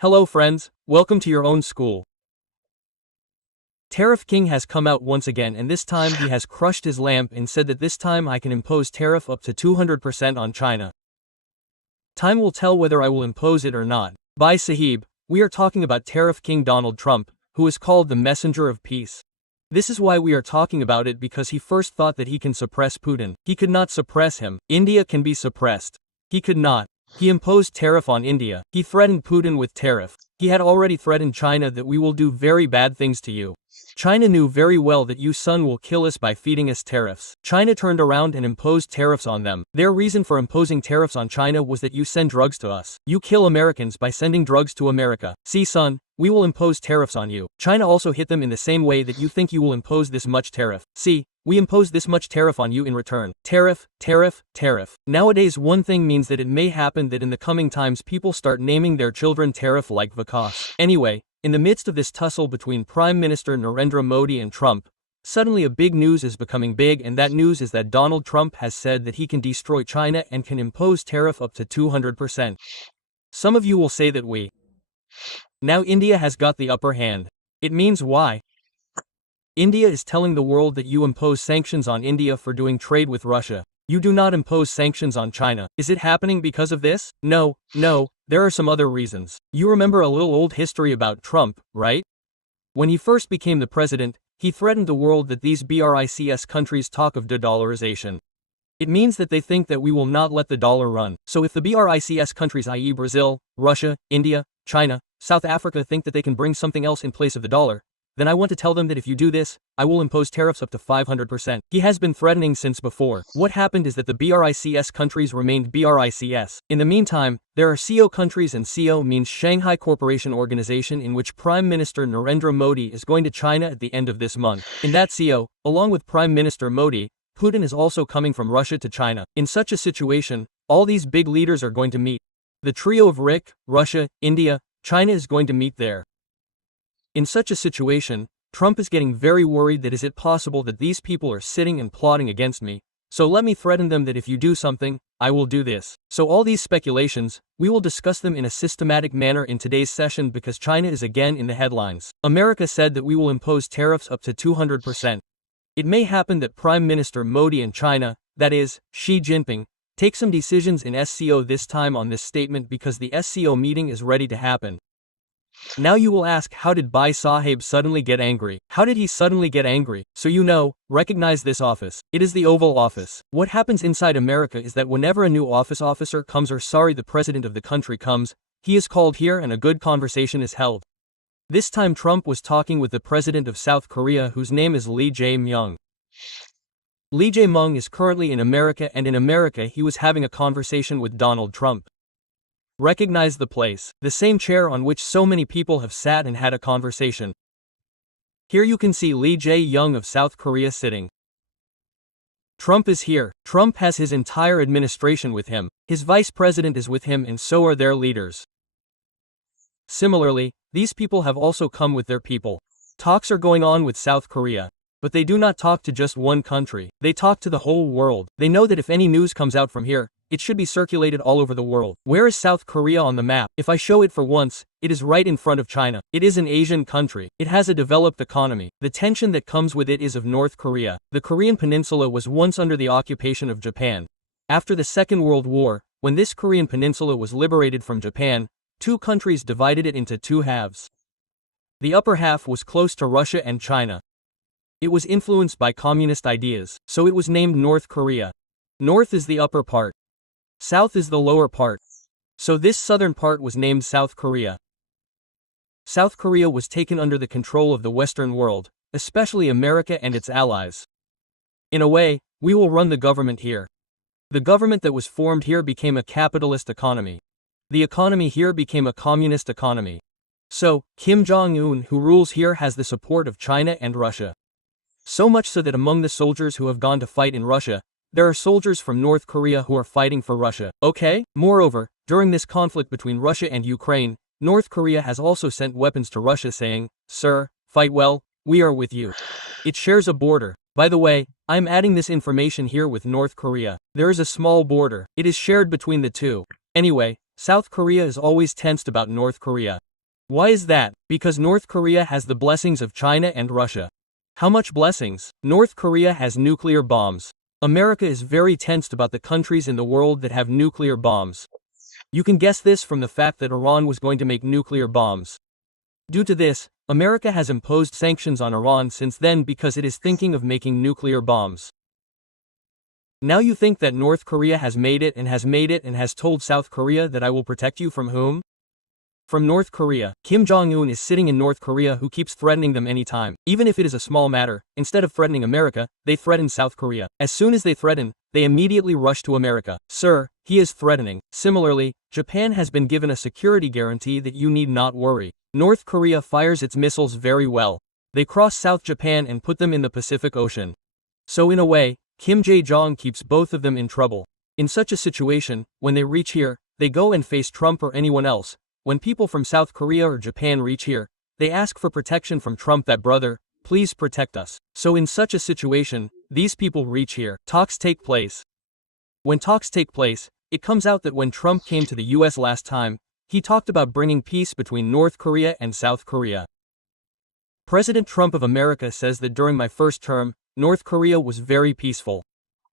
Hello friends, welcome to your own school. Tariff King has come out once again, and this time he has crushed his lamp and said that this time I can impose tariff up to 200% on China. Time will tell whether I will impose it or not. Bye Sahib, we are talking about Tariff King Donald Trump, who is called the messenger of peace. This is why we are talking about it, because he first thought that he can suppress Putin. He could not suppress him. India can be suppressed. He could not. He imposed tariff on India. He threatened Putin with tariff. He had already threatened China that we will do very bad things to you. China knew very well that you son will kill us by feeding us tariffs. China turned around and imposed tariffs on them. Their reason for imposing tariffs on China was that you send drugs to us. You kill Americans by sending drugs to America. See son, we will impose tariffs on you. China also hit them in the same way that you think you will impose this much tariff. See, we impose this much tariff on you in return. Tariff, tariff, tariff. Nowadays one thing means that it may happen that in the coming times people start naming their children tariff like Vikas. Anyway, in the midst of this tussle between Prime Minister Narendra Modi and Trump, suddenly a big news is becoming big, and that news is that Donald Trump has said that he can destroy China and can impose tariff up to 200%. Some of you will say that now India has got the upper hand. It means why? India is telling the world that you impose sanctions on India for doing trade with Russia. You do not impose sanctions on China. Is it happening because of this? No, there are some other reasons. You remember a little old history about Trump, right? When he first became the president, he threatened the world that these BRICS countries talk of de-dollarization. It means that they think that we will not let the dollar run. So if the BRICS countries, i.e. Brazil, Russia, India, China, South Africa, think that they can bring something else in place of the dollar, then I want to tell them that if you do this, I will impose tariffs up to 500%. He has been threatening since before. What happened is that the BRICS countries remained BRICS. In the meantime, there are SCO countries, and SCO means Shanghai Cooperation Organization, in which Prime Minister Narendra Modi is going to China at the end of this month. In that SCO, along with Prime Minister Modi, Putin is also coming from Russia to China. In such a situation, all these big leaders are going to meet. The trio of Russia, India, China is going to meet there. In such a situation, Trump is getting very worried that is it possible that these people are sitting and plotting against me, so let me threaten them that if you do something, I will do this. So all these speculations, we will discuss them in a systematic manner in today's session, because China is again in the headlines. America said that we will impose tariffs up to 200%. It may happen that Prime Minister Modi and China, that is, Xi Jinping, take some decisions in SCO this time on this statement, because the SCO meeting is ready to happen. Now you will ask, how did Bhai Sahib suddenly get angry? How did he suddenly get angry? So recognize this office. It is the Oval Office. What happens inside America is that whenever a new officer comes, the president of the country comes, he is called here and a good conversation is held. This time Trump was talking with the president of South Korea, whose name is Lee Jae-myung. Lee Jae-myung is currently in America, and in America he was having a conversation with Donald Trump. Recognize the place, the same chair on which so many people have sat and had a conversation. Here you can see Lee Jae-myung of South Korea sitting. Trump is here. Trump has his entire administration with him. His vice president is with him, and so are their leaders. Similarly, these people have also come with their people. Talks are going on with South Korea. But they do not talk to just one country. They talk to the whole world. They know that if any news comes out from here, it should be circulated all over the world. Where is South Korea on the map? If I show it for once, it is right in front of China. It is an Asian country. It has a developed economy. The tension that comes with it is of North Korea. The Korean peninsula was once under the occupation of Japan. After the Second World War, when this Korean peninsula was liberated from Japan, two countries divided it into two halves. The upper half was close to Russia and China. It was influenced by communist ideas, so it was named North Korea. North is the upper part. South is the lower part. So this southern part was named South Korea. South Korea was taken under the control of the Western world, especially America and its allies. In a way, we will run the government here. The government that was formed here became a capitalist economy. The economy here became a communist economy. So, Kim Jong-un, who rules here, has the support of China and Russia. So much so that among the soldiers who have gone to fight in Russia, there are soldiers from North Korea who are fighting for Russia. Okay? Moreover, during this conflict between Russia and Ukraine, North Korea has also sent weapons to Russia, saying, "Sir, fight well, we are with you." It shares a border. By the way, I'm adding this information here with North Korea. There is a small border. It is shared between the two. Anyway, South Korea is always tensed about North Korea. Why is that? Because North Korea has the blessings of China and Russia. How much blessings? North Korea has nuclear bombs. America is very tensed about the countries in the world that have nuclear bombs. You can guess this from the fact that Iran was going to make nuclear bombs. Due to this, America has imposed sanctions on Iran since then because it is thinking of making nuclear bombs. Now you think that North Korea has made it and has told South Korea that I will protect you from whom? From North Korea. Kim Jong-un is sitting in North Korea who keeps threatening them anytime. Even if it is a small matter, instead of threatening America, they threaten South Korea. As soon as they threaten, they immediately rush to America. Sir, he is threatening. Similarly, Japan has been given a security guarantee that you need not worry. North Korea fires its missiles very well. They cross South Japan and put them in the Pacific Ocean. So in a way, Kim Jae-jong keeps both of them in trouble. In such a situation, when they reach here, they go and face Trump or anyone else. When people from South Korea or Japan reach here, they ask for protection from Trump that brother, please protect us. So in such a situation, these people reach here. Talks take place. When talks take place, it comes out that when Trump came to the US last time, he talked about bringing peace between North Korea and South Korea. President Trump of America says that during my first term, North Korea was very peaceful.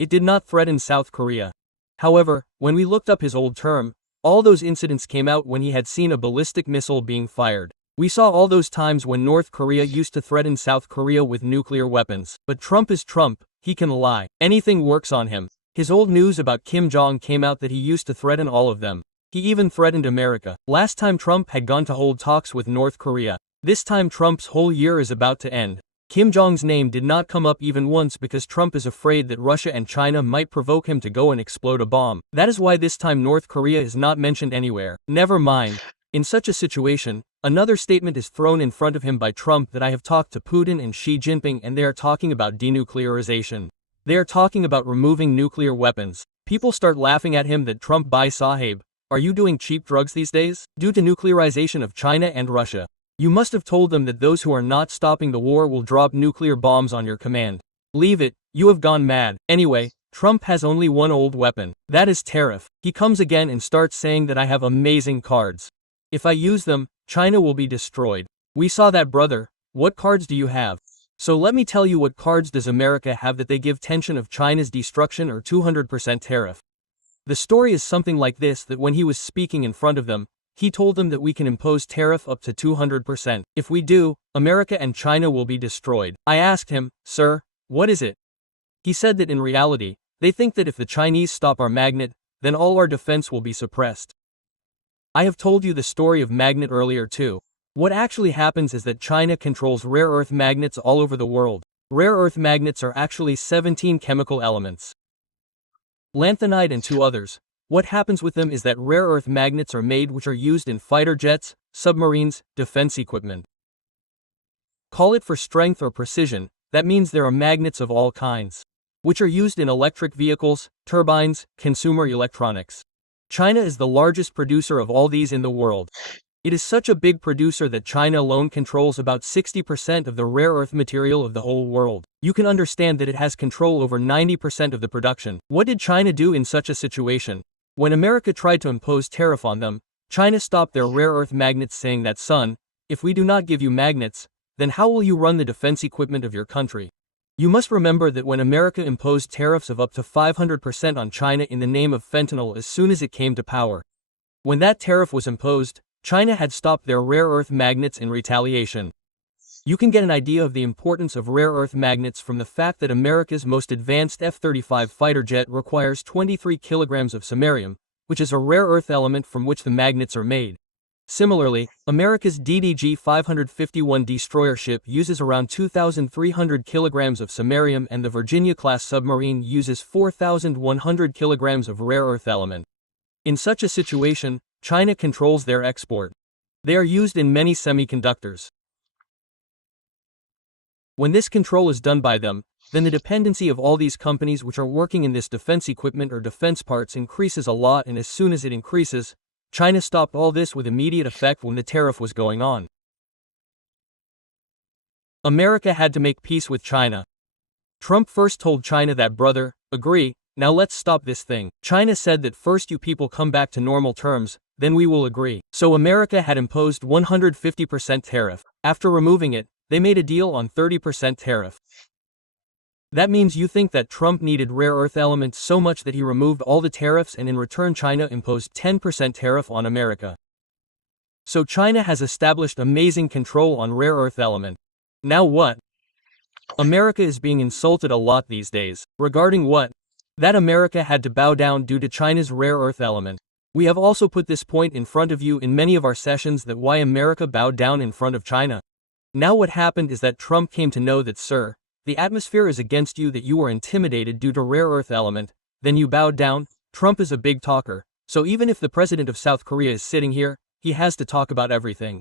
It did not threaten South Korea. However, when we looked up his old term, all those incidents came out when he had seen a ballistic missile being fired. We saw all those times when North Korea used to threaten South Korea with nuclear weapons. But Trump is Trump, he can lie. Anything works on him. His old news about Kim Jong came out that he used to threaten all of them. He even threatened America. Last time Trump had gone to hold talks with North Korea. This time Trump's whole year is about to end. Kim Jong's name did not come up even once because Trump is afraid that Russia and China might provoke him to go and explode a bomb. That is why this time North Korea is not mentioned anywhere. Never mind. In such a situation, another statement is thrown in front of him by Trump that I have talked to Putin and Xi Jinping and they are talking about denuclearization. They are talking about removing nuclear weapons. People start laughing at him that Trump Bhai Sahib, are you doing cheap drugs these days? Due to nuclearization of China and Russia. You must have told them that those who are not stopping the war will drop nuclear bombs on your command. Leave it, you have gone mad. Anyway, Trump has only one old weapon. That is Tariff. He comes again and starts saying that I have amazing cards. If I use them, China will be destroyed. We saw that, brother. What cards do you have? So let me tell you what cards does America have that they give tension of China's destruction or 200% tariff. The story is something like this, that when he was speaking in front of them, he told them that we can impose tariff up to 200%. If we do, America and China will be destroyed. I asked him, sir, what is it? He said that in reality, they think that if the Chinese stop our magnet, then all our defense will be suppressed. I have told you the story of magnet earlier too. What actually happens is that China controls rare earth magnets all over the world. Rare earth magnets are actually 17 chemical elements. Lanthanide and 2 others. What happens with them is that rare earth magnets are made which are used in fighter jets, submarines, defense equipment. Call it for strength or precision, that means there are magnets of all kinds, which are used in electric vehicles, turbines, consumer electronics. China is the largest producer of all these in the world. It is such a big producer that China alone controls about 60% of the rare earth material of the whole world. You can understand that it has control over 90% of the production. What did China do in such a situation? When America tried to impose tariff on them, China stopped their rare earth magnets, saying that, son, if we do not give you magnets, then how will you run the defense equipment of your country? You must remember that when America imposed tariffs of up to 500% on China in the name of fentanyl as soon as it came to power. When that tariff was imposed, China had stopped their rare earth magnets in retaliation. You can get an idea of the importance of rare earth magnets from the fact that America's most advanced F-35 fighter jet requires 23 kilograms of samarium, which is a rare earth element from which the magnets are made. Similarly, America's DDG-551 destroyer ship uses around 2,300 kilograms of samarium and the Virginia-class submarine uses 4,100 kilograms of rare earth element. In such a situation, China controls their export. They are used in many semiconductors. When this control is done by them, then the dependency of all these companies which are working in this defense equipment or defense parts increases a lot, and as soon as it increases, China stopped all this with immediate effect when the tariff was going on. America had to make peace with China. Trump first told China that, brother, agree, now let's stop this thing. China said that first you people come back to normal terms, then we will agree. So America had imposed 150% tariff. After removing it, they made a deal on 30% tariff. That means you think that Trump needed rare earth elements so much that he removed all the tariffs and in return China imposed 10% tariff on America. So China has established amazing control on rare earth element. Now what? America is being insulted a lot these days. Regarding what? That America had to bow down due to China's rare earth element. We have also put this point in front of you in many of our sessions that why America bowed down in front of China. Now what happened is that Trump came to know that, sir, the atmosphere is against you, that you were intimidated due to rare earth element, then you bowed down. Trump is a big talker, so even if the president of South Korea is sitting here, he has to talk about everything.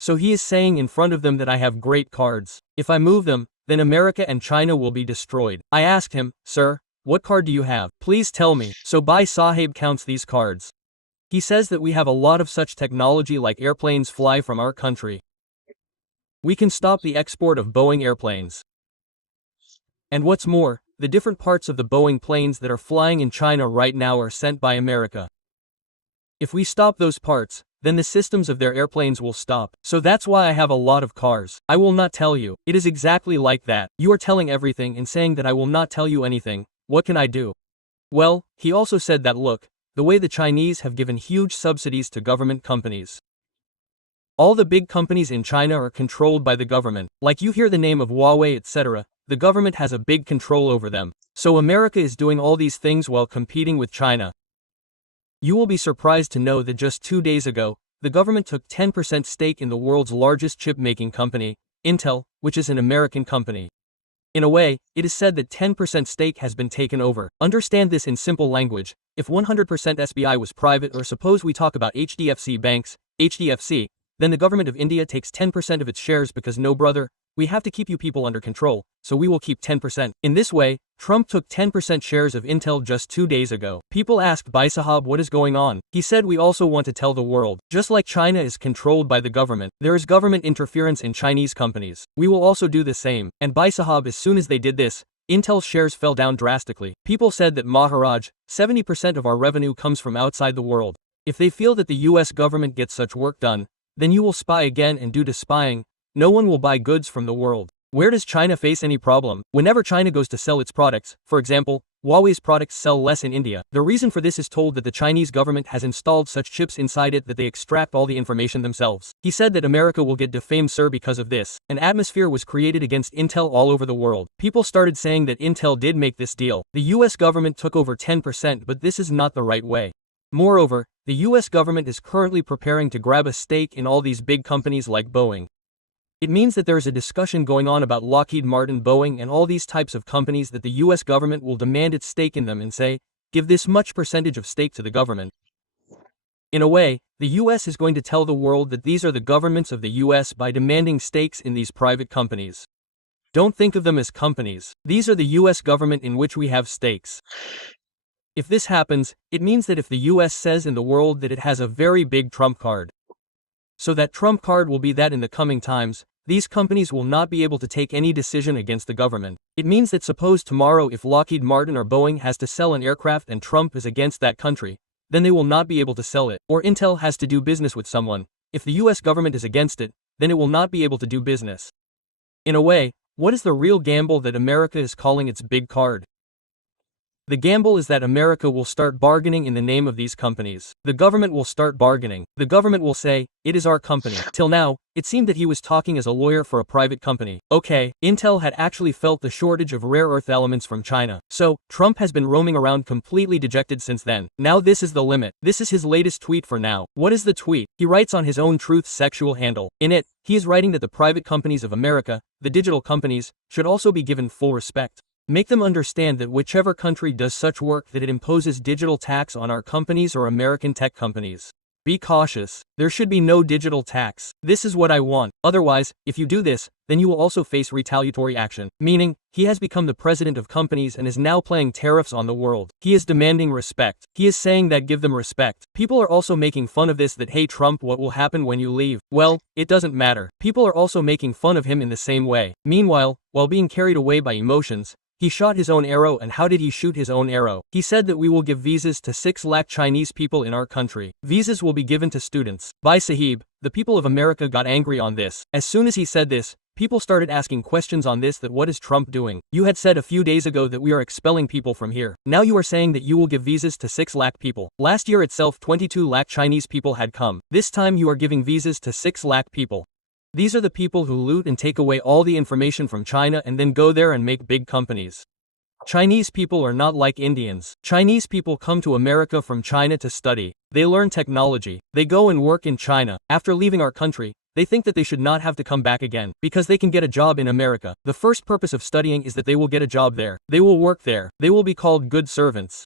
So he is saying in front of them that I have great cards. If I move them, then America and China will be destroyed. I asked him, sir, what card do you have? Please tell me. So Bhai Sahib counts these cards. He says that we have a lot of such technology, like airplanes fly from our country. We can stop the export of Boeing airplanes. And what's more, the different parts of the Boeing planes that are flying in China right now are sent by America. If we stop those parts, then the systems of their airplanes will stop. So that's why I have a lot of cars. I will not tell you. It is exactly like that. You are telling everything and saying that I will not tell you anything. What can I do? Well, he also said that look, the way the Chinese have given huge subsidies to government companies. All the big companies in China are controlled by the government. Like you hear the name of Huawei, etc. The government has a big control over them. So America is doing all these things while competing with China. You will be surprised to know that just 2 days ago, the government took 10% stake in the world's largest chip-making company, Intel, which is an American company. In a way, it is said that 10% stake has been taken over. Understand this in simple language. If 100% SBI was private, or suppose we talk about HDFC banks, HDFC, then the government of India takes 10% of its shares because no brother, we have to keep you people under control, so we will keep 10%. In this way, Trump took 10% shares of Intel just 2 days ago. People asked Bhai Sahab what is going on. He said we also want to tell the world, just like China is controlled by the government, there is government interference in Chinese companies. We will also do the same. And Bhai Sahab, as soon as they did this, Intel's shares fell down drastically. People said that Maharaj, 70% of our revenue comes from outside the world. If they feel that the US government gets such work done, then you will spy again, and due to spying, no one will buy goods from the world. Where does China face any problem? Whenever China goes to sell its products, for example, Huawei's products sell less in India. The reason for this is told that the Chinese government has installed such chips inside it that they extract all the information themselves. He said that America will get defamed, sir, because of this. An atmosphere was created against Intel all over the world. People started saying that Intel did make this deal. The US government took over 10%, but this is not the right way. Moreover, the US government is currently preparing to grab a stake in all these big companies like Boeing. It means that there is a discussion going on about Lockheed Martin, Boeing, and all these types of companies, that the US government will demand its stake in them and say, give this much percentage of stake to the government. In a way, the US is going to tell the world that these are the governments of the US by demanding stakes in these private companies. Don't think of them as companies. These are the US government in which we have stakes. If this happens, it means that if the US says in the world that it has a very big trump card, so that trump card will be that in the coming times, these companies will not be able to take any decision against the government. It means that suppose tomorrow if Lockheed Martin or Boeing has to sell an aircraft and Trump is against that country, then they will not be able to sell it. Or Intel has to do business with someone. If the US government is against it, then it will not be able to do business. In a way, what is the real gamble that America is calling its big card? The gamble is that America will start bargaining in the name of these companies. The government will start bargaining. The government will say, it is our company. Till now, it seemed that he was talking as a lawyer for a private company. Okay, Intel had actually felt the shortage of rare earth elements from China. So, Trump has been roaming around completely dejected since then. Now this is the limit. This is his latest tweet for now. What is the tweet? He writes on his own Truth Sexual handle. In it, he is writing that the private companies of America, the digital companies, should also be given full respect. Make them understand that whichever country does such work that it imposes digital tax on our companies or American tech companies. Be cautious. There should be no digital tax. This is what I want. Otherwise, if you do this, then you will also face retaliatory action. Meaning, he has become the president of companies and is now playing tariffs on the world. He is demanding respect. He is saying that give them respect. People are also making fun of this, that hey Trump, what will happen when you leave? Well, it doesn't matter. People are also making fun of him in the same way. Meanwhile, while being carried away by emotions, He shot his own arrow. And how did he shoot his own arrow? He said that we will give visas to 6 lakh Chinese people in our country. Visas will be given to students. Bhai Sahib, the people of America got angry on this. As soon as he said this, people started asking questions on this, that what is Trump doing? You had said a few days ago that we are expelling people from here. Now you are saying that you will give visas to 6 lakh people. Last year itself 22 lakh Chinese people had come. This time you are giving visas to 6 lakh people. These are the people who loot and take away all the information from China and then go there and make big companies. Chinese people are not like Indians. Chinese people come to America from China to study. They learn technology. They go and work in China. After leaving our country, they think that they should not have to come back again, because they can get a job in America. The first purpose of studying is that they will get a job there. They will work there. They will be called good servants.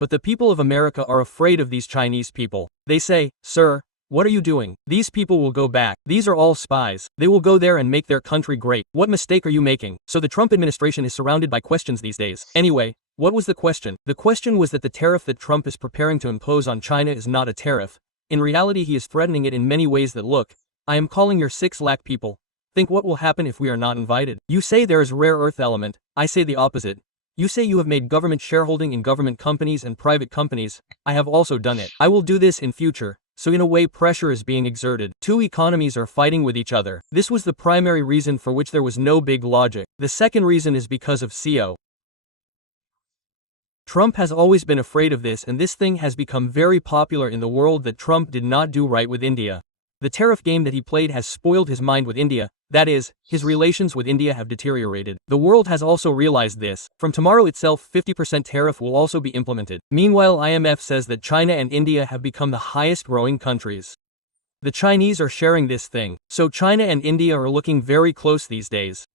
But the people of America are afraid of these Chinese people. They say, "Sir, what are you doing? These people will go back. These are all spies. They will go there and make their country great. What mistake are you making?" So the Trump administration is surrounded by questions these days. Anyway, what was the question? The question was that the tariff that Trump is preparing to impose on China is not a tariff. In reality, he is threatening it in many ways that look, I am calling your 6 lakh people. Think what will happen if we are not invited. You say there is rare earth element. I say the opposite. You say you have made government shareholding in government companies and private companies. I have also done it. I will do this in future. So in a way, pressure is being exerted. Two economies are fighting with each other. This was the primary reason for which there was no big logic. The second reason is because of SCO. Trump has always been afraid of this, and this thing has become very popular in the world that Trump did not do right with India. The tariff game that he played has spoiled his mind with India. That is, his relations with India have deteriorated. The world has also realized this. From tomorrow itself, 50% tariff will also be implemented. Meanwhile, IMF says that China and India have become the highest growing countries. The Chinese are sharing this thing. So China and India are looking very close these days.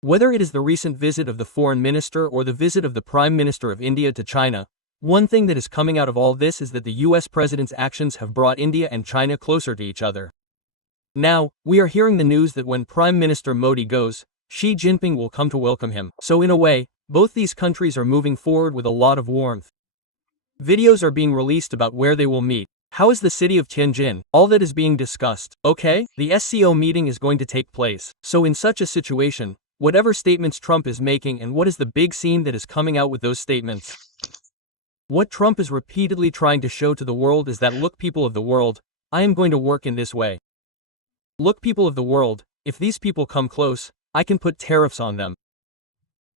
Whether it is the recent visit of the foreign minister or the visit of the Prime Minister of India to China, one thing that is coming out of all this is that the US president's actions have brought India and China closer to each other. Now, we are hearing the news that when Prime Minister Modi goes, Xi Jinping will come to welcome him. So in a way, both these countries are moving forward with a lot of warmth. Videos are being released about where they will meet. How is the city of Tianjin? All that is being discussed. Okay, the SCO meeting is going to take place. So in such a situation, whatever statements Trump is making, and what is the big scene that is coming out with those statements? What Trump is repeatedly trying to show to the world is that, look, people of the world, I am going to work in this way. Look, people of the world, if these people come close, I can put tariffs on them.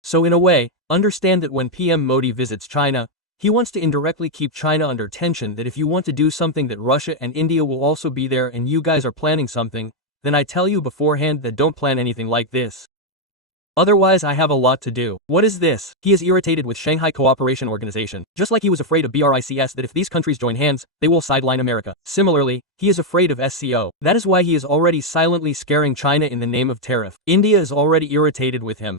So in a way, understand that when PM Modi visits China, he wants to indirectly keep China under tension, that if you want to do something that Russia and India will also be there and you guys are planning something, then I tell you beforehand that don't plan anything like this. Otherwise I have a lot to do. What is this? He is irritated with Shanghai Cooperation Organization, just like he was afraid of BRICS, that if these countries join hands, they will sideline America. Similarly, he is afraid of SCO. That is why he is already silently scaring China in the name of tariff. India is already irritated with him.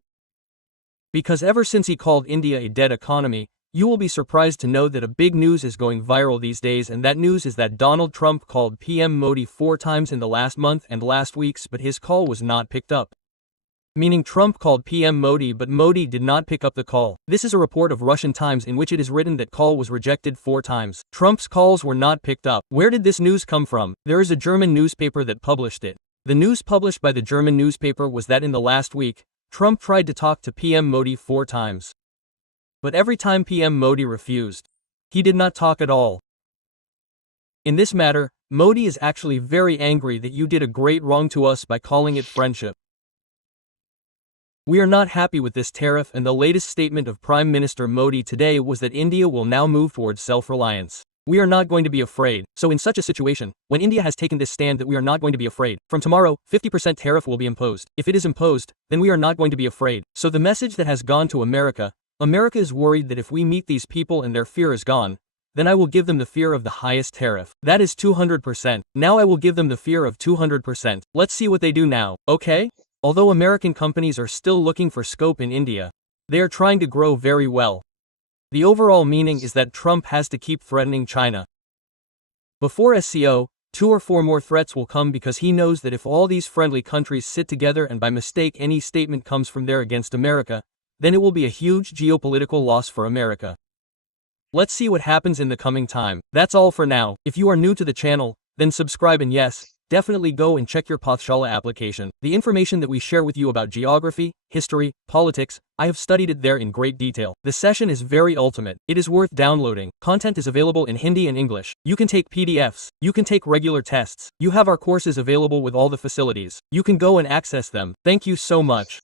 Because ever since he called India a dead economy, you will be surprised to know that a big news is going viral these days, and that news is that Donald Trump called PM Modi 4 times in the last month and last weeks, but his call was not picked up. Meaning Trump called PM Modi, but Modi did not pick up the call. This is a report of Russian Times in which it is written that call was rejected 4 times. Trump's calls were not picked up. Where did this news come from? There is a German newspaper that published it. The news published by the German newspaper was that in the last week, Trump tried to talk to PM Modi 4 times. But every time PM Modi refused. He did not talk at all. In this matter, Modi is actually very angry that you did a great wrong to us by calling it friendship. We are not happy with this tariff, and the latest statement of Prime Minister Modi today was that India will now move towards self-reliance. We are not going to be afraid. So in such a situation, when India has taken this stand that we are not going to be afraid, from tomorrow, 50% tariff will be imposed. If it is imposed, then we are not going to be afraid. So the message that has gone to America is worried that if we meet these people and their fear is gone, then I will give them the fear of the highest tariff. That is 200%. Now I will give them the fear of 200%. Let's see what they do now, okay? Although American companies are still looking for scope in India, they are trying to grow very well. The overall meaning is that Trump has to keep threatening China. Before SCO, 2 or 4 more threats will come, because he knows that if all these friendly countries sit together and by mistake any statement comes from there against America, then it will be a huge geopolitical loss for America. Let's see what happens in the coming time. That's all for now. If you are new to the channel, then subscribe, and yes, definitely go and check your Pathshala application. The information that we share with you about geography, history, politics, I have studied it there in great detail. The session is very ultimate. It is worth downloading. Content is available in Hindi and English. You can take PDFs. You can take regular tests. You have our courses available with all the facilities. You can go and access them. Thank you so much.